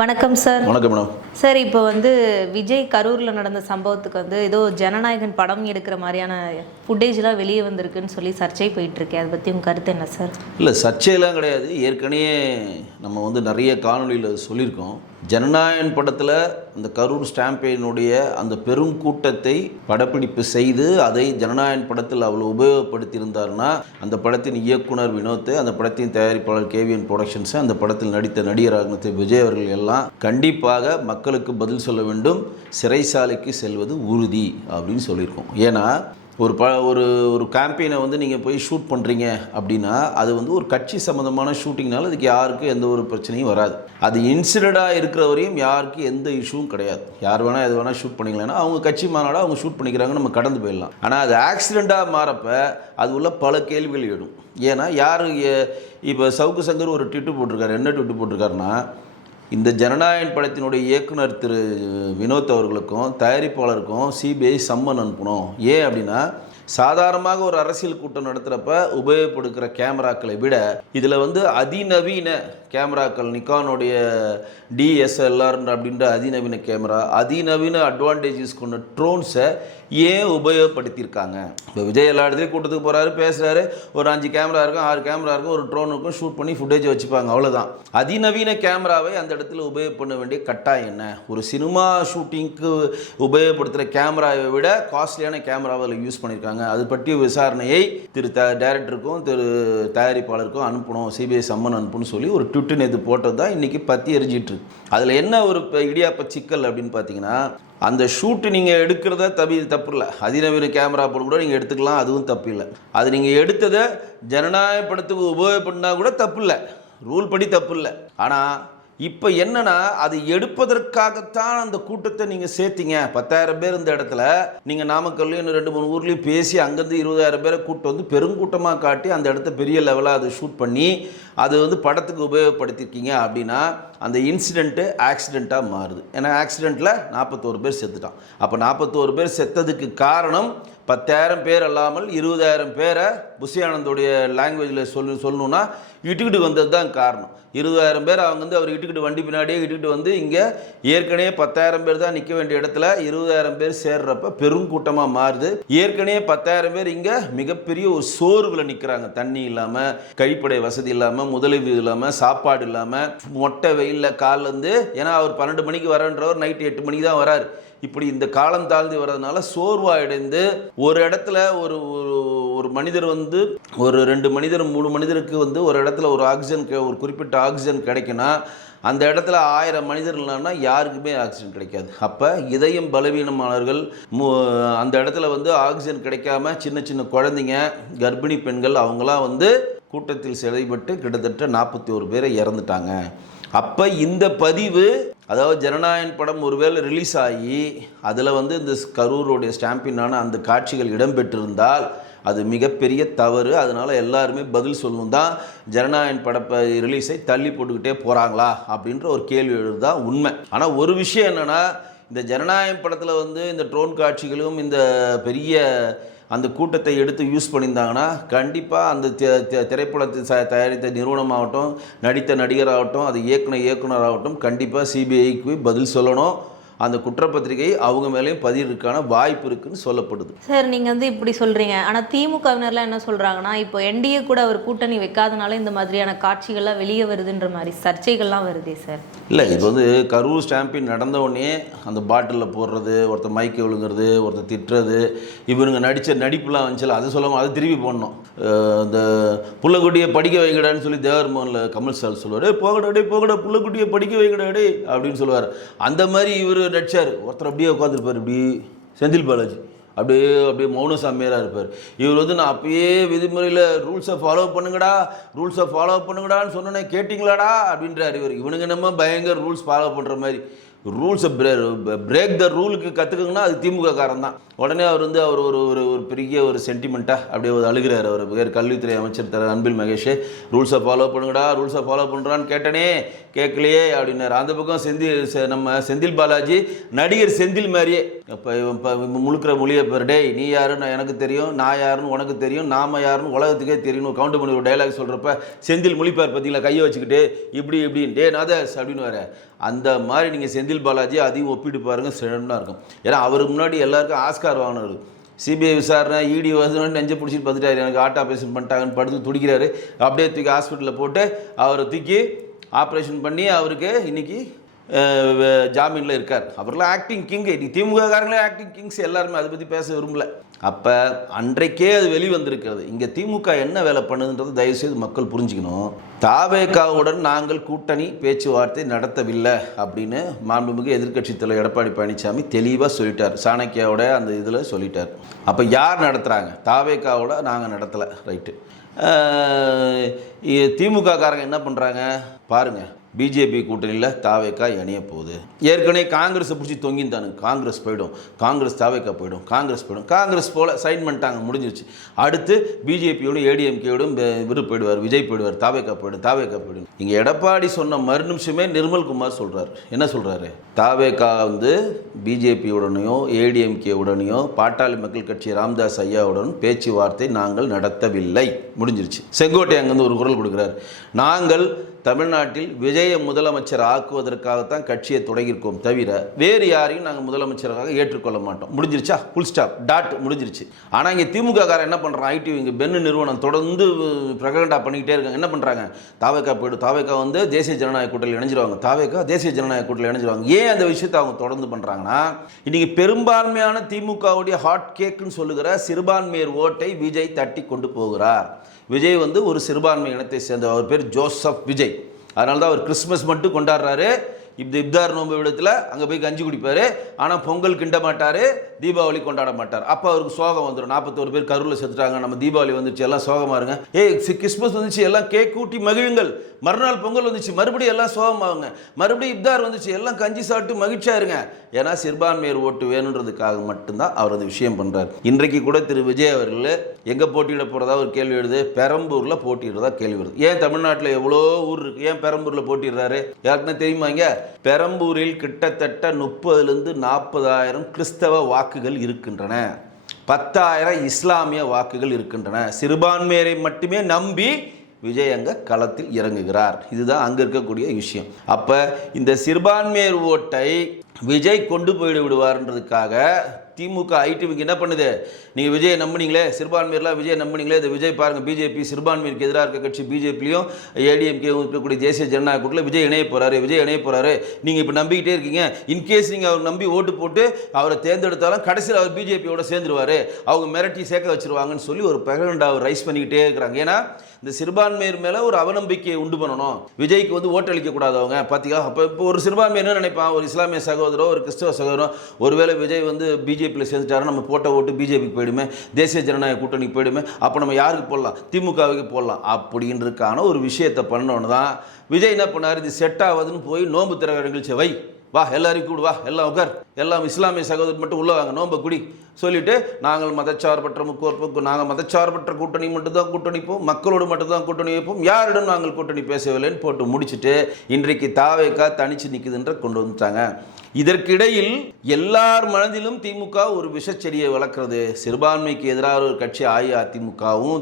வணக்கம் சார். வணக்கம் madam. Sir, இப்போ விஜய் கரூரில் நடந்த சம்பவத்துக்கு ஏதோ ஜனநாயகன் படம் எடுக்கிற மாதிரியான ஃபுட்டேஜ்லாம் வெளியே வந்திருக்குன்னு சொல்லி சர்ச்சை போயிட்டுருக்கு. அதை பற்றி உங்கள் கருத்து என்ன சார்? இல்லை, சர்ச்சையெல்லாம் கிடையாது. ஏற்கனவே நம்ம நிறைய காணொலியில் சொல்லியிருக்கோம். ஜனநாயகன் படத்தில் அந்த கரூர் ஸ்டாம்பெயினுடைய அந்த பெரும் கூட்டத்தை படப்பிடிப்பு செய்து அதை ஜனநாயகன் படத்தில் அவ்வளோ உபயோகப்படுத்தியிருந்தார்னா அந்த படத்தின் இயக்குனர் வினோத், அந்த படத்தின் தயாரிப்பாளர் கேவிஎன் ப்ரொடக்ஷன்ஸ், அந்த படத்தில் நடித்த நடிகராக விஜய் அவர்கள் எல்லாம் கண்டிப்பாக மக்களுக்கு பதில் சொல்ல வேண்டும், சிறைசாலைக்கு செல்வது உறுதி அப்படின்னு சொல்லியிருக்கோம். ஏன்னா ஒரு ஒரு கேம்பெயினை நீங்கள் போய் ஷூட் பண்ணுறீங்க அப்படின்னா அது ஒரு கட்சி சம்மந்தமான ஷூட்டிங்னால அதுக்கு யாருக்கும் எந்த ஒரு பிரச்சனையும் வராது. அது இன்சிடெண்ட்டாக இருக்கிற வரையும் யாருக்கும் எந்த இஷ்யூவும் கிடையாது. யார் வேணால் எது வேணால் ஷூட் பண்ணிக்கலாம்னா அவங்க கட்சி மாநாடாக அவங்க ஷூட் பண்ணிக்கிறாங்க, நம்ம கடந்து போயிடலாம். ஆனால் அது ஆக்சிடெண்ட்டாக மாறப்ப அது உள்ள பல கேள்விகள் எழும். ஏன்னா யார் இப்போ சவுக்கு சங்கர் ஒரு ட்விட்டு போட்டிருக்காரு. என்ன ட்விட்டு போட்டிருக்காருன்னா, இந்த ஜனநாயகன் படத்தினுடைய இயக்குனர் திரு வினோத் அவர்களுக்கும் தயாரிப்பாளருக்கும் சிபிஐ சம்மன் அனுப்பணும். ஏன் அப்படின்னா, சாதாரணமாக ஒரு அரசியல் கூட்டம் நடத்துகிறப்ப உபயோகப்படுகிற கேமராக்களை விட இதில் அதிநவீன கேமராக்கள், நிக்கானுடைய டிஎஸ்எல்ஆர் அப்படின்ற அதிநவீன கேமரா, அதிநவீன அட்வான்டேஜஸ் கொண்ட ட்ரோன்ஸை ஏன் உபயோகப்படுத்தியிருக்காங்க? இப்போ விஜய் எல்லா இடத்துலையும் கூட்டத்துக்கு போகிறாரு, பேசுகிறாரு, ஒரு 5 கேமரா இருக்கும், 6 கேமரா இருக்கும், ஒரு ட்ரோன் இருக்கும், ஷூட் பண்ணி ஃபுட்டேஜ் வச்சுப்பாங்க, அவ்வளோதான். அதிநவீன கேமராவை அந்த இடத்துல உபயோக பண்ண வேண்டிய கட்டாயம் என்ன? ஒரு சினிமா ஷூட்டிங்க்கு உபயோகப்படுத்துகிற கேமராவை விட காஸ்ட்லியான கேமராவை அதில் யூஸ் பண்ணியிருக்காங்க. அது பற்றிய விசாரணையை திரு டைரக்டருக்கும் திரு தயாரிப்பாளருக்கும் அனுப்பணும், சிபிஐ சம்மன் அனுப்பணும்னு சொல்லி ஒரு ட்விட்டு நேற்று போட்டது தான் இன்றைக்கி பற்றி எரிஞ்சிட்டு இருக்கு. அதில் என்ன ஒரு இடியாப்ப சிக்கல் அப்படின்னு பார்த்தீங்கன்னா, அந்த ஷூட்டு நீங்கள் எடுக்கிறத தப்பு இல்லை, அதிநவீன கேமரா போட்டு கூட நீங்கள் எடுத்துக்கலாம், அதுவும் தப்பு இல்லை. அது நீங்கள் எடுத்ததை ஜனநாயக படத்துக்கு உபயோகப்படுத்தினா கூட தப்பு இல்லை, ரூல் படி தப்பு இல்லை. ஆனால் இப்போ என்னன்னா, அது எடுப்பதற்காகத்தான் அந்த கூட்டத்தை நீங்கள் சேர்த்தீங்க. 10,000 பேர் இந்த இடத்துல நீங்கள் நாமக்கல்லையும் இன்னும் 2-3 ஊர்லேயும் பேசி அங்கேருந்து 20,000 பேரை கூட்டு பெருங்கூட்டமாக காட்டி அந்த இடத்த பெரிய லெவலாக அதை ஷூட் பண்ணி அது படத்துக்கு உபயோகப்படுத்திருக்கீங்க அப்படின்னா அந்த இன்சிடெண்ட்டு ஆக்சிடெண்ட்டாக மாறுது. ஏன்னா ஆக்சிடெண்ட்டில் 41 பேர் செத்துட்டான். அப்போ 41 பேர் செத்ததுக்கு காரணம் 10,000 பேர் அல்லாமல் 20,000 பேரை புஷி ஆனந்தோடைய லாங்குவேஜில் சொல்லணுன்னா இட்டுக்கிட்டு வந்தது தான் காரணம். 20,000 பேர் அவங்க அவர் இட்டுக்கிட்டு வண்டி பின்னாடியே இட்டுக்கிட்டு இங்கே ஏற்கனவே 10,000 பேர் தான் நிற்க வேண்டிய இடத்துல 20,000 பேர் சேர்றப்ப பெரும் கூட்டமாக மாறுது. ஏற்கனவே 10,000 பேர் இங்கே மிகப்பெரிய ஒரு சோர்வில் நிற்கிறாங்க. தண்ணி இல்லாமல், கழிப்படை வசதி இல்லாமல், முதலுதவி இல்லாமல், சாப்பாடு இல்லாமல், மொட்டை வெயிலில் காலிலேருந்து, ஏன்னா அவர் 12 மணிக்கு வரன்றவர் நைட்டு 8 மணிக்கு தான் வராரு. இப்படி இந்த காலம் தாழ்ந்து வர்றதுனால சோர்வாயிடைந்து ஒரு இடத்துல ஒரு மனிதர் ஒரு 2 மனிதர் 3 மனிதருக்கு ஒரு இடத்துல ஒரு ஆக்சிஜன், ஒரு குறிப்பிட்ட ஆக்சிஜன் கிடைக்குன்னா அந்த இடத்துல 1000 மனிதர் இல்லைன்னா யாருக்குமே ஆக்சிஜன் கிடைக்காது. அப்போ இதயம் பலவீனமானவர்கள், அந்த இடத்துல ஆக்சிஜன் கிடைக்காம சின்ன சின்ன குழந்தைங்க, கர்ப்பிணி பெண்கள், அவங்களாம் கூட்டத்தில் சிறைப்பட்டு கிட்டத்தட்ட 41 பேரை இறந்துட்டாங்க. அப்போ இந்த பதிவு, அதாவது ஜனநாயகன் படம் ஒருவேளை ரிலீஸ் ஆகி அதில் இந்த கரூருடைய ஸ்டாம்பினான அந்த காட்சிகள் இடம்பெற்றிருந்தால் அது மிகப்பெரிய தவறு. அதனால் எல்லாருமே பதில் சொல்லணும் தான் ஜனநாயகன் பட ரிலீஸை தள்ளி போட்டுக்கிட்டே போகிறாங்களா அப்படின்ற ஒரு கேள்வி எழுதுதான் உண்மை. ஆனால் ஒரு விஷயம் என்னென்னா, இந்த ஜனநாயகன் படத்தில் இந்த ட்ரோன் காட்சிகளும் இந்த பெரிய அந்த கூட்டத்தை எடுத்து யூஸ் பண்ணியிருந்தாங்கன்னா கண்டிப்பாக அந்த திரைப்படத்தை தயாரித்த நிறுவனமாகட்டும், நடித்த நடிகராகட்டும், அது இயக்குனராகட்டும் கண்டிப்பாக சிபிஐக்கு பதில் சொல்லணும். அந்த குற்றப்பத்திரிகை அவங்க மேலேயும் பதிவுக்கான வாய்ப்பு இருக்குன்னு சொல்லப்படுது. சார், நீங்கள் இப்படி சொல்கிறீங்க. ஆனால் திமுகவினர்லாம் என்ன சொல்கிறாங்கன்னா, இப்போ என்டிஏ கூட அவர் கூட்டணி வைக்காதனால இந்த மாதிரியான காட்சிகள்லாம் வெளியே வருதுன்ற மாதிரி சர்ச்சைகள்லாம் வருதே சார். இல்லை, இப்போ கரூர் ஸ்டாம்பிங் நடந்த உடனே அந்த பாட்டிலில் போடுறது, ஒருத்தர் மைக்கை விழுங்குறது, ஒருத்தர் திட்டுறது, இவருங்க நடித்த நடிப்புலாம் வந்துச்சுல, அது சொல்லாமல் அதை திருப்பி போடணும். இந்த புள்ளக்குட்டியை படிக்க வைக்கடான்னு சொல்லி தேவர் மோகனில் கமல் சார் சொல்லுவார், போகடா புள்ளக்குட்டியை படிக்க வைக்கடாடே அப்படின்னு சொல்லுவார். அந்த மாதிரி இவர் நடிச்சார். ஒருத்தர் அப்படியே உட்காந்துருப்பார், இப்படி செந்தில் பாலாஜி அப்படியே மௌனசாமியாராக இருப்பார். இவர் நான் அப்பயே விதிமுறையில் ரூல்ஸை ஃபாலோ பண்ணுங்கடான்னு சொன்னேன், கேட்டிங்களாடா அப்படின்றார் இவர். இவனுங்க நம்ம பயங்கர ரூல்ஸ் ஃபாலோ பண்ணுற மாதிரி, ரூல்ஸை பிரேக் த ரூலுக்கு கற்றுக்குங்கன்னா அது திமுக காரன் தான். உடனே அவர் அவர் ஒரு பெரிய ஒரு சென்டிமெண்ட்டாக அப்படியே அழுகிறார். அவர் வேறு கல்வித்துறை அமைச்சர் அன்பில் மகேஷ், ரூல்ஸை ஃபாலோ பண்ணுறான்னு கேட்டனே, கேட்கலையே அப்படின்னாரு. அந்த பக்கம் நம்ம செந்தில் பாலாஜி நடிகர் செந்தில் மாதிரியே இப்போ முழுக்கிற மொழியை பேர், டேய் நீ யாருன்னு எனக்கு தெரியும், நான் யாருன்னு உனக்கு தெரியும், நாம யாருன்னு உலகத்துக்கே தெரியும், கவுண்ட் பண்ணி ஒரு டைலாக் சொல்கிறப்ப செந்தில் மொழிப்பார் பார்த்தீங்களா, கையை வச்சுக்கிட்டு இப்படி டே நாதஸ் அப்படின்னு வர. அந்த மாதிரி நீங்கள் செந்தில் பாலாஜி அதையும் ஒப்பிட்டு பாருங்கள் சிறப்பாக இருக்கும். ஏன்னா அவருக்கு முன்னாடி எல்லாருக்கும் ஆஸ்கார் வாங்கினார். சிபிஐ விசாரணை இடி வந்து நெஞ்சை பிடிச்சிட்டு பார்த்துட்டாரு, எனக்கு ஹார்ட் ஆப்ரேஷன் பண்ணிட்டாங்கன்னு படுத்து துடிக்கிறாரு. அப்படியே தூக்கி ஹாஸ்பிட்டலில் போட்டு அவரை தூக்கி ஆப்ரேஷன் பண்ணி அவருக்கு இன்றைக்கி ஜாமீனில் இருக்கார். அவரெல்லாம் ஆக்டிங் கிங். திமுக காரங்களே ஆக்டிங் கிங்ஸ் எல்லாருமே, அதை பற்றி பேச விரும்பல. அப்போ அன்றைக்கே அது வெளிவந்திருக்கிறது. இங்கே திமுக என்ன வேலை பண்ணுதுன்றது தயவுசெய்து மக்கள் புரிஞ்சுக்கணும். தாவேகாவுடன் நாங்கள் கூட்டணி பேச்சுவார்த்தை நடத்தவில்லை அப்படின்னு மாண்புமிகு எதிர்க்கட்சித் தலைவர் எடப்பாடி பழனிசாமி தெளிவாக சொல்லிட்டார். சாணக்கியாவோட அந்த இதில் சொல்லிட்டார். அப்போ யார் நடத்துகிறாங்க? தாவேகாவோட நாங்கள் நடத்தலை, ரைட்டு. திமுக காரங்க என்ன பண்ணுறாங்க பாருங்கள். பிஜேபி கூட்டணியில் தாவேக்கா இணைய போகுது. ஏற்கனவே காங்கிரஸை பிடிச்சி தொங்கிந்தானுங்க. காங்கிரஸ் போயிடும், காங்கிரஸ் தாவேக்கா போயிடும், காங்கிரஸ் போயிடும். காங்கிரஸ் போல் சைன் பண்ணிட்டாங்க, முடிஞ்சிருச்சு. அடுத்து பிஜேபியோடும் ஏடிஎம்கேயோடும் இவர் போயிடுவார், விஜய் போயிடுவார், தாவேக்கா போயிடும், தாவேக்கா போயிடும். இங்கே எடப்பாடி சொன்ன மறு நிமிஷமே நிர்மல்குமார் சொல்கிறார். என்ன சொல்கிறாரு? தாவேக்கா வந்து பிஜேபியுடனையோ ஏடிஎம்கேவுடனையோ பாட்டாளி மக்கள் கட்சி ராமதாஸ் ஐயாவுடன் பேச்சுவார்த்தை நாங்கள் நடத்தவில்லை, முடிஞ்சிருச்சு. செங்கோட்டை அங்கேருந்து ஒரு குரல் கொடுக்குறார். நாங்கள் தமிழ்நாட்டில் விஜயை முதலமைச்சர் ஆக்குவதற்காகத்தான் கட்சியை தொடங்கியிருக்கோம் தவிர வேறு யாரையும் நாங்கள் முதலமைச்சராக ஏற்றுக்கொள்ள மாட்டோம். முடிஞ்சிருச்சா? ஃபுல் ஸ்டாப், டாட், முடிஞ்சிருச்சு. ஆனால் இங்கே திமுக காரன் என்ன பண்ணுறான்? ஐடி இங்கே பென்னு நிறுவனம் தொடர்ந்து பிரகடா பண்ணிக்கிட்டே இருக்காங்க. என்ன பண்ணுறாங்க? தாவேக்கா போய்டும், தாவேக்கா வந்து தேசிய ஜனநாயக கூட்டணியில் இணைஞ்சிருவாங்க, தாவேக்கா தேசிய ஜனநாயக கூட்டணியில் இணைஞ்சிருவாங்க. ஏன் அந்த விஷயத்தை அவங்க தொடர்ந்து பண்ணுறாங்கன்னா, இன்றைக்கி பெரும்பான்மையான திமுகவுடைய ஹாட் கேக்குன்னு சொல்லுகிற சிறுபான்மையர் ஓட்டை விஜய் தட்டி கொண்டு போகிறார். விஜய் வந்து ஒரு சிறுபான்மை இனத்தை சேர்ந்த, அவர் பேர் ஜோசப் விஜய். அதனால தான் அவர் கிறிஸ்மஸ் மட்டும் கொண்டாடுறாரு. இப்தார் நோன்பு விடத்தில் அங்கே போய் கஞ்சி குடிப்பார். ஆனால் பொங்கல் கிண்ட மாட்டார், தீபாவளி கொண்டாட மாட்டார். அப்போ அவருக்கு சோகம் வந்துடும். 41 பேர் கரூரில் செத்துட்டாங்க, நம்ம தீபாவளி வந்துச்சு, எல்லாம் சோகமாக இருங்க. கிறிஸ்மஸ் வந்துச்சு, எல்லாம் கேக் கூட்டி மகிழுங்கள். மறுநாள் பொங்கல் வந்துச்சு, மறுபடியும் எல்லாம் சோகமாகுங்க. மறுபடியும் இப்தார் வந்துச்சு, எல்லாம் கஞ்சி சாப்பிட்டு மகிழ்ச்சியாக இருங்க. ஏன்னா சிறுபான்மையர் ஓட்டு வேணுன்றதுக்காக மட்டும்தான் அவர் அந்த விஷயம் பண்ணுறார். இன்றைக்கு கூட திரு விஜய் அவர்கள் எங்கே போட்டியிட போகிறதா ஒரு கேள்வி எழுது. பெரம்பூரில் போட்டியிடுறதா கேள்வி வருது. ஏன் தமிழ்நாட்டில் எவ்வளோ ஊர் இருக்குது, ஏன் பெரம்பூரில் போட்டிடுறாரு? யாருக்குன்னா தெரியுமா? இங்கே பெரம்பூரில் கிட்டத்தட்ட 30,000 to 40,000 கிறிஸ்தவ வாக்குகள் இருக்கின்றன, 10,000 இஸ்லாமிய வாக்குகள் இருக்கின்றன. சிறுபான்மையரை மட்டுமே நம்பி விஜய் அங்கே களத்தில் இறங்குகிறார். இதுதான் அங்கே இருக்கக்கூடிய விஷயம். அப்போ இந்த சிறுபான்மையர் ஓட்டை விஜய் கொண்டு போயிட விடுவார்ன்றதுக்காக திமுக ஐடிவிக்கு என்ன பண்ணுது? நீங்கள் விஜயை நம்பினீங்களே, சிறுபான்மையர்லாம் விஜய் நம்பினீங்களே, இந்த விஜய் பாருங்கள், பிஜேபி சிறுபான்மையருக்கு எதிராக இருக்க கட்சி, பிஜேபிலையும் ஏடிஎம்கே இருக்கக்கூடிய தேசிய ஜனநாயக கூட்டத்தில் விஜய் இணைய போகிறாரு, விஜய் இணைய போகிறாரு. நீங்கள் இப்போ நம்பிக்கிட்டே இருக்கீங்க. இன்கேஸ் நீங்கள் அவர் நம்பி ஓட்டு போட்டு அவரை தேர்ந்தெடுத்தாலும் கடைசியில் அவர் பிஜேபியோட சேர்ந்துருவார், அவங்க மிரட்டி சேர்க்க வச்சுருவாங்கன்னு சொல்லி ஒரு பிரகடனை அவர் ரைஸ் பண்ணிக்கிட்டே இருக்கிறாங்க. ஏன்னா இந்த சிறுபான்மையர் மேலே ஒரு அவநம்பிக்கையை உண்டு பண்ணணும். விஜய்க்கு வந்து ஓட்டளிக்கக்கூடாது அவங்க. பார்த்தீங்களா? அப்போ இப்போ ஒரு சிறுபான்மையர் என்ன நினைப்பான்? ஒரு இஸ்லாமிய சகோதரோ ஒரு கிறிஸ்தவ சகோதரோ ஒருவேளை விஜய் வந்து பிஜேபியில் சேர்ந்துட்டாரு, நம்ம போட்ட ஓட்டு பிஜேபிக்கு போயிடுமே, தேசிய ஜனநாயக கூட்டணிக்கு போயிடுமே, அப்போ நம்ம யாருக்கு போடலாம்? திமுகவுக்கு போடலாம் அப்படின்றதுக்கான ஒரு விஷயத்தை பண்ணோன்னு தான் விஜய் என்ன பண்ணார்? இது செட் ஆகுதுன்னு போய் நோன்பு திறக்கிற நிகழ்ச்சி வை, வா எல்லாரையும் கூடு, வா எல்லாம் உட்கார், எல்லாம் இஸ்லாமிய சகோதரர் மட்டும் உள்ள வாங்க, நோன்பை குடி சொல்லிட்டு நாங்கள் மதச்சார்பற்ற முக்கோர்ப்புக்கு, நாங்கள் மதச்சார்பற்ற கூட்டணி மட்டும்தான் கூட்டணிப்போம், மக்களோடு மட்டும்தான் கூட்டணி வைப்போம், யாரிடம் நாங்கள் கூட்டணி பேசவில்லைன்னு போட்டு முடிச்சுட்டு இன்றைக்கு தாவேக்கா தனிச்சு நிற்குதுன்ற கொண்டு வந்துட்டாங்க. இதற்கிடையில் எல்லார் மனதிலும் திமுக ஒரு விஷச்செடியை வளர்க்குறது. சிறுபான்மைக்கு எதிராக ஒரு கட்சி அஇஅதிமுகவும்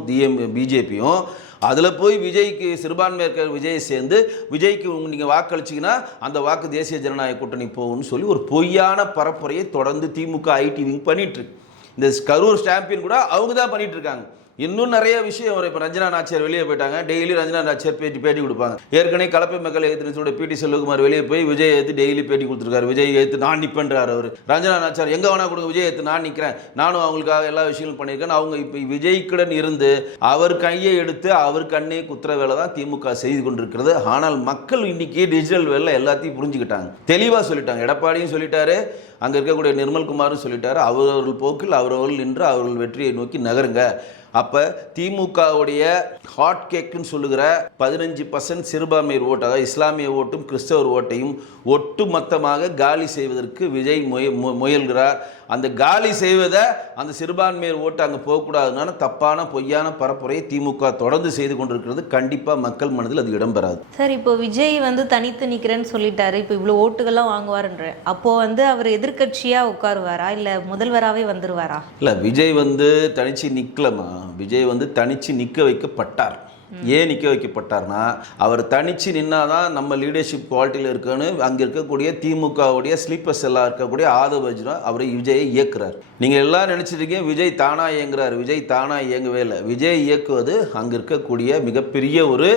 பிஜேபியும், அதில் போய் விஜய்க்கு சிறுபான்மையர் விஜயை சேர்ந்து விஜய்க்கு நீங்கள் வாக்களிச்சிங்கன்னா அந்த வாக்கு தேசிய ஜனநாயக கூட்டணி போகும்னு சொல்லி ஒரு பொய்யான பரப்புரையை தொடர்ந்து திமுக ஐடிவி பண்ணிட்டு இருக்கு. இந்த கரூர் ஸ்டாம்பியன் கூட அவங்க தான் பண்ணிட்டு இருக்காங்க. இன்னும் நிறைய விஷயம் வரும். இப்போ ரஞ்சனா நாச்சியார் வெளியே போயிட்டாங்க, டெய்லி ரஞ்சனா நாச்சியார் பேட்டி கொடுப்பாங்க. ஏற்கனவே கலப்பை மக்கள் எதிர்த்து பிடி செல்வகுமார் வெளியே போய் விஜய் எடுத்து டெய்லி பேட்டி கொடுத்துருக்காரு. விஜய் எடுத்து நான் நிற்பேன்றார் அவர். ரஞ்சனா நாச்சியார் எங்கே வேணா கொடுங்க, விஜய் எடுத்து நான் நிற்கிறேன், நானும் அவங்களுக்காக எல்லா விஷயங்களும் பண்ணியிருக்கேன். அவங்க இப்போ விஜய்க்குடன் இருந்து அவர் கையை எடுத்து அவர் கண்ணே குத்துற வேலை தான் திமுக செய்து கொண்டிருக்கிறது. ஆனால் மக்கள் இன்னைக்கு டிஜிட்டல் வேலை எல்லாத்தையும் புரிஞ்சுக்கிட்டாங்க, தெளிவாக சொல்லிட்டாங்க. எடப்பாடியும் சொல்லிட்டாரு, அங்கே இருக்கக்கூடிய நிர்மல்குமாரும் சொல்லிட்டாரு, அவர்கள் போக்கில் அவரவர்கள் நின்று அவர்கள் வெற்றியை நோக்கி நகருங்க. அப்போ திமுகவுடைய ஹாட் கேக்குன்னு சொல்லுகிற 15% சிறுபான்மையர் ஓட்டு, அதாவது இஸ்லாமிய ஓட்டும் கிறிஸ்தவர் ஓட்டையும் ஒட்டுமொத்தமாக காலி செய்வதற்கு விஜய் முயல்கிறார். அந்த காலி செய்வதை அந்த சிறுபான்மையர் ஓட்டு அங்கே போகக்கூடாதுனால தப்பான பொய்யான பரப்புரையை திமுக தொடர்ந்து செய்து கொண்டிருக்கிறது. கண்டிப்பாக மக்கள் மனதில் அது இடம்பெறாது. சார், இப்போ விஜய் வந்து தனித்து நிற்கிறேன்னு சொல்லிட்டாரு, இப்போ இவ்வளோ ஓட்டுகள்லாம் வாங்குவாருன்ற, அப்போ வந்து அவர் எதிர்கட்சியாக உட்காருவாரா இல்லை முதல்வராகவே வந்துருவாரா? இல்லை, விஜய் வந்து தனிச்சு நிற்கலமா, விஜய் வந்து தனிச்சு நிற்க வைக்கப்பட்டார். ஏன் நிற்க வைக்கப்பட்டார்னா, அவர் தனிச்சு நின்னாதான் நம்ம லீடர்ஷிப் குவாலிட்டியில் இருக்குன்னு அங்கே இருக்கக்கூடிய திமுகவுடைய ஸ்லீப்பர் செல்லாக இருக்கக்கூடிய ஆதவ அர்ஜுனா அவரை விஜயை இயக்குறார். நீங்கள் எல்லாம் நினச்சிருக்கீங்க விஜய் தானா இயங்குறார். விஜய் தானா இயங்கவே இல்லை. விஜய் இயக்குவது அங்கே இருக்கக்கூடிய மிகப்பெரிய ஒரு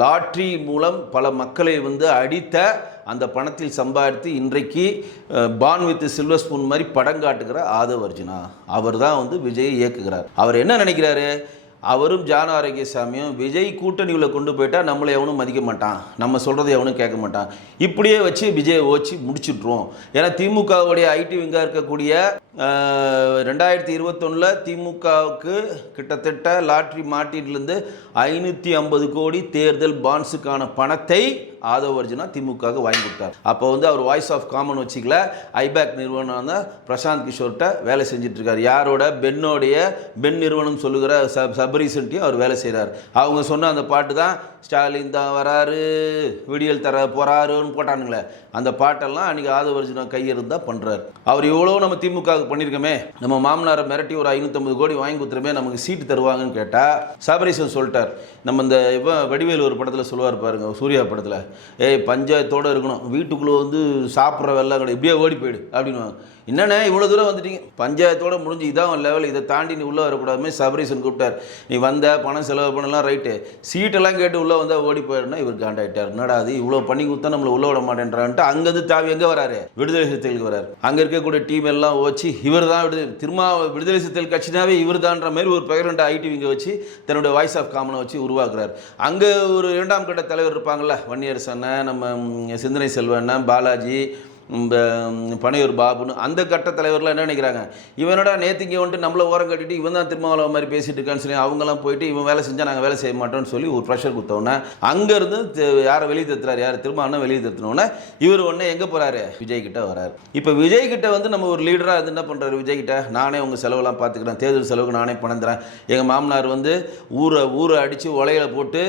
லாட்ரி மூலம் பல மக்களை அடித்த அந்த பணத்தில் சம்பாதித்து இன்றைக்கு பான் வித் சில்வர் ஸ்பூன் மாதிரி படம் காட்டுகிற ஆதவ அர்ஜுனா அவர் தான் விஜயை இயக்குகிறார். அவர் என்ன நினைக்கிறாரு, அவரும் ஜான ஆரோக்கியசாமியும் விஜய் கூட்டணியில் கொண்டு போயிட்டா நம்மளை எவனும் மதிக்க மாட்டான், நம்ம சொல்கிறத எவனும் கேட்க மாட்டான், இப்படியே வச்சு விஜயை வச்சு முடிச்சுட்ருவோம். ஏன்னா திமுகவுடைய ஐடி விங்காக இருக்கக்கூடிய 2021 திமுகவுக்கு கிட்டத்தட்ட லாட்ரி மாட்டீட்டிலேருந்து 550 கோடி தேர்தல் பாண்ட்ஸுக்கான பணத்தை ஆதவ அர்ஜுனா திமுகவுக்கு வாங்கி கொடுத்தார். அப்போ அவர் வாய்ஸ் ஆஃப் காமன் வச்சுக்கல, ஐபேக் நிறுவனம் தான் பிரசாந்த் கிஷோர்கிட்ட வேலை செஞ்சுட்டு இருக்கார். யாரோட பென் நிறுவனம் சொல்லுகிற சபரீசன்ட்டையும் அவர் வேலை செய்கிறார். அவங்க சொன்ன அந்த பாட்டு தான் ஸ்டாலின் தான் வராரு விடியல் தர போறாருன்னு போட்டானுங்களே, அந்த பாட்டெல்லாம் அன்றைக்கி ஆதவ அர்ஜுனா கையிருந்தா பண்ணுறார். அவர் எவ்வளோ நம்ம திமுக பண்ணியிருக்கோமே, நம்ம மாமனாரை மிரட்டி ஒரு 550 கோடி வாங்கி கொடுத்துருமே, நமக்கு சீட்டு தருவாங்கன்னு கேட்டால் சபரீசன் சொல்லிட்டார். நம்ம இந்த இப்போ வடிவேல் ஒரு படத்தில் சொல்லுவார் பாருங்க, சூர்யா படத்தில், பஞ்சாயத்தோடு இருக்கணும், வீட்டுக்குள்ளே சாப்பிட்ற வெள்ளம் கிடையாது, இப்படியே ஓடி போயிடு அப்படின்னு. என்னென்ன இவ்வளோ தூரம் வந்துட்டீங்க, பஞ்சாயத்தோடு முடிஞ்சு இதான் லெவல், இதை தாண்டி நீ உள்ளே வரக்கூடாதுமே சபரீசன் கூப்பிட்டார். நீ வந்த பணம் செலவு பண்ணலாம் ரைட்டு, சீட்டெல்லாம் கேட்டு உள்ளே வந்தால் ஓடி போயிடுனா இவர் காண்டாயிட்டார். என்னடா அது இவ்வளோ பண்ணி கொடுத்தா நம்மளை உள்ளே விட மாட்டேன்றான்ட்டு அங்கேருந்து தாவி எங்கே வராரு, விடுதலை சிறுத்தைகளுக்கு வராரு. அங்கே இருக்கக்கூடிய டீம் எல்லாம் வச்சு இவர் தான் விடுதலை சிறுத்தைகள் கட்சினாவே இவர் தான்ற மாதிரி ஒரு பெயரண்ட ஐடி விங்க வச்சு தன்னுடைய வாய்ஸ் ஆஃப் காமனை வச்சு உருவாக்குறார். அங்கே ஒரு 2ஆம் கட்ட தலைவர் இருப்பாங்கள்ல, வன்னியரசு அண்ணன், நம்ம சிந்தனை செல்வன், பாலாஜி, பனையூர் பாபுன்னு அந்த கட்ட தலைவர்லாம் என்ன நினைக்கிறாங்க, இவனோட நேற்றுங்க நம்மளை ஓரம் கட்டிட்டு இவன் தான் திருமாவளவன் மாதிரி பேசிட்டு இருக்கான்னு சொல்லி அவங்கெல்லாம் போயிட்டு இவன் வேலை செஞ்சால் நாங்கள் வேலை செய்ய மாட்டோம்னு சொல்லி ஒரு ப்ரெஷர் கொடுத்தோன்னே அங்கேருந்து யாரை வெளியே தத்துறாரு, யார் திரும்ப வெளியே தத்துனோன்னே இவர் ஒன்று எங்கே போகிறாரு, விஜய் கிட்ட வராரு. இப்போ விஜய் கிட்ட நம்ம ஒரு லீடராக என்ன பண்ணுறாரு, விஜய் கிட்ட நானே உங்கள் செலவெல்லாம் பார்த்துக்கிறேன், தேர்தல் செலவுக்கு நானே பணம் தரேன், எங்கள் மாமனார் ஊரை அடித்து உலையில போட்டு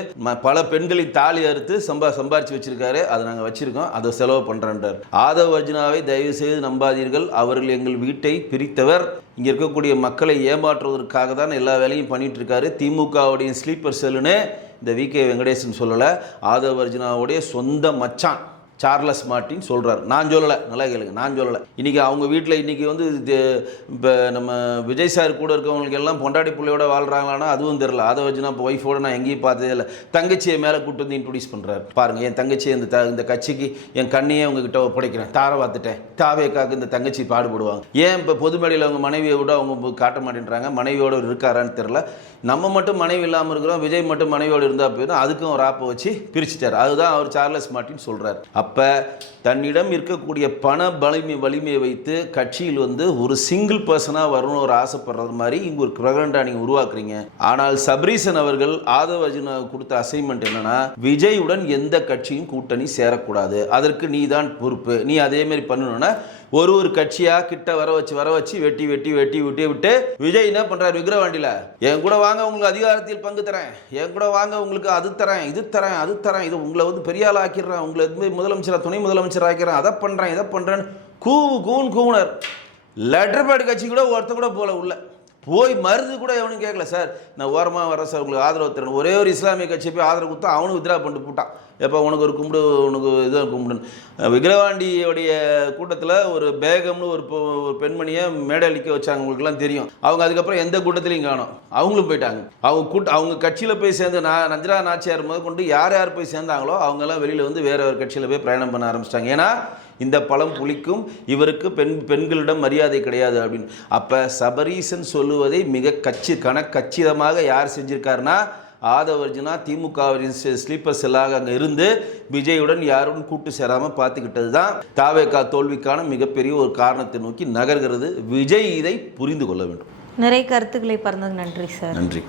பல பெண்களின் தாலி அறுத்து சம்பாரித்து வச்சிருக்காரு, அதை நாங்கள் வச்சுருக்கோம், அதை செலவு பண்ணுறேன்றார். ஆதவ அர்ஜுனாவை தயவு செய்து நம்பாதீர்கள், அவர்கள் எங்கள் வீட்டை பிரித்தவர், இங்கே இருக்கக்கூடிய மக்களை ஏமாற்றுவதற்காக தான் எல்லா வேலையும் பண்ணிட்டு இருக்காரு. திமுகவுடைய ஸ்லீப்பர் செல்லுன்னு இந்த விகே வெங்கடேசன் சொல்லலை, ஆதவ அர்ஜுனாவுடைய சொந்த மச்சான் சார்லஸ் மார்ட்டின் சொல்கிறார். நான் சொல்லலை, நல்லா கேளுங்க, நான் சொல்லலை. இன்றைக்கி அவங்க வீட்டில் இன்றைக்கி இப்போ நம்ம விஜய் சார் கூட இருக்கவங்களுக்கு எல்லாம் பொண்டாடி பிள்ளையோட வாழ்கிறாங்களான்னா அதுவும் தெரில. ஆதவ அர்ஜுனா இப்போ ஒய்ஃபோடு நான் எங்கேயும் பார்த்ததே இல்லை. தங்கச்சியை மேலே கூப்பிட்டு இன்ட்ரடியூஸ் பண்ணுறாரு. பாருங்கள், என் தங்கச்சி இந்த கட்சிக்கு என் கண்ணையே உங்ககிட்ட ஒப்படைக்கிறேன், தார பார்த்துட்டேன், தாவேக்காக்கு இந்த தங்கச்சி பாடுபடுவாங்க. ஏன் இப்போ பொது மேடையில் அவங்க மனைவியை விட அவங்க காட்ட மாட்டேன்றாங்க, மனைவியோடு இருக்காரான்னு தெரில. நம்ம மட்டும் மனைவி இல்லாமல் இருக்கிறோம், விஜய் மட்டும் மனைவியோடு இருந்தால் போயிடும், அதுக்கும் ஒரு ஆப்பை வச்சு பிரிச்சுட்டார். அதுதான் அவர் சார்லஸ் மார்ட்டின் சொல்கிறார். அப்போ தன்னிடம் இருக்கக்கூடிய பண வலிமையை வைத்து கட்சியில் ஒரு சிங்கிள் பர்சனாக வரணும்னு ஒரு ஆசைப்படுறது மாதிரி இங்கே ஒரு பிரகண்டா நீங்கள் உருவாக்குறீங்க. ஆனால் சபரீசன் அவர்கள் ஆதவ அர்ஜுனா கொடுத்த அசைன்மெண்ட் என்னன்னா, விஜயுடன் எந்த கட்சியும் கூட்டணி சேரக்கூடாது, அதற்கு நீ தான் பொறுப்பு, நீ அதே மாதிரி பண்ணணும்னா ஒரு கட்சியாக கிட்ட வர வச்சு வெட்டி விட்டு விஜய் என்ன பண்றாரு, விக்கிரவாண்டியில் என் கூட வாங்க உங்களுக்கு அதிகாரத்தில் பங்கு தரேன், என் கூட வாங்க உங்களுக்கு அது தரேன் இது தரேன், இது உங்களை பெரிய ஆள் ஆக்கிடுறேன், உங்களை முதலமைச்சராக துணை முதலமைச்சர் ஆக்கிறேன், அதை பண்ணுறேன் இதை பண்ணுறேன்னு கூவுனர். லெட்டர் பேட் கட்சி கூட ஒருத்த கூட போல உள்ள போய் மருந்து கூட எவனும் கேட்கல. சார் நான் ஓரமாக வரேன் சார், உங்களுக்கு ஆதரவு தரேன். ஒரே ஒரு இஸ்லாமிய கட்சி போய் ஆதரவு கொடுத்தா அவனும் வித்ரா பண்ணிட்டு போட்டான். எப்போ உனக்கு ஒரு கும்பிடு, உனக்கு இதை கும்பிடுன்னு. விக்கிரவாண்டியோடைய கூட்டத்தில் ஒரு பேகம்னு ஒரு பெண்மணியை மேடையில் நிற்க வச்சாங்க, உங்களுக்குலாம் தெரியும். அவங்க அதுக்கப்புறம் எந்த கூட்டத்திலையும் காணோம், அவங்களும் போயிட்டாங்க. அவங்க கட்சியில் போய் சேர்ந்து நஞ்சரா நாச்சியார் முதல் கொண்டு யார் போய் சேர்ந்தாங்களோ அவங்கெல்லாம் வெளியில் வேற ஒரு கட்சியில் போய் பிரயாணம் பண்ண ஆரம்பிச்சிட்டாங்க. ஏன்னா இந்த பழம் புளிக்கும், இவருக்கு பெண்களிடம் மரியாதை கிடையாது அப்படின்னு. அப்போ சபரீசன் சொல்லுவதை மிக கச்சிதமாக யார் செஞ்சிருக்காருன்னா, ஆதவ அர்ஜுனா திமுகவின் ஸ்லீப்பர் செல்லாக அங்கே இருந்து விஜயுடன் யாரும் கூட்டு சேராமல் பார்த்துக்கிட்டது தான் தாவேகா தோல்விக்கான மிகப்பெரிய ஒரு காரணத்தை நோக்கி நகர்கிறது. விஜய் இதை புரிந்து கொள்ள வேண்டும். நிறைய கருத்துக்களை பறந்தது. நன்றி சார். நன்றி.